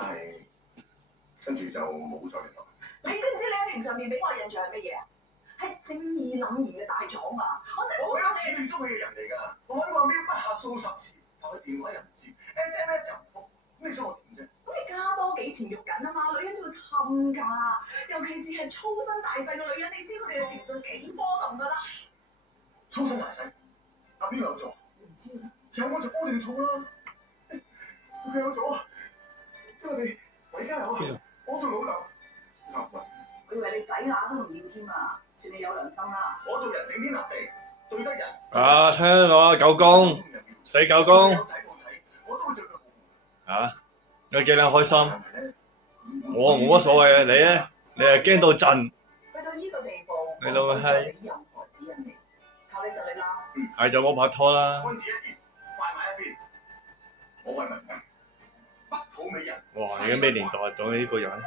但係跟住就冇再聯絡。你知唔知你喺庭上面俾我印象係乜嘢啊？係正義凜然嘅大狀啊！我係一個始亂終棄嘅人嚟㗎，我喺個 mail 筆下數十次，但係電話又唔接 ，SMS 又唔覆，咁你想我點啫？咁你加多幾錢肉緊啊嘛？女人都要氹㗎，尤其是係粗身大細嘅女人，你知佢哋嘅情緒幾波動㗎啦。粗身大細，阿邊個有做？唔知啊。有我就幫你做啦。佢有做啊！即係我哋韋家有啊，我做老豆。我以為你仔乸都唔要添啊，算你有良心啦。我做人頂天立地，對得人。啊，聽我狗公，死狗公。我都會對佢好。啊，你幾撚開心？我冇乜所謂嘅，你咧？你係驚到震。去到呢個地步，你老味閪。任何指引你，靠你實力啦。係就冇拍拖啦。君子一言，快埋一邊。我係文人，不討美人。哇！而家咩年代仲有呢個人？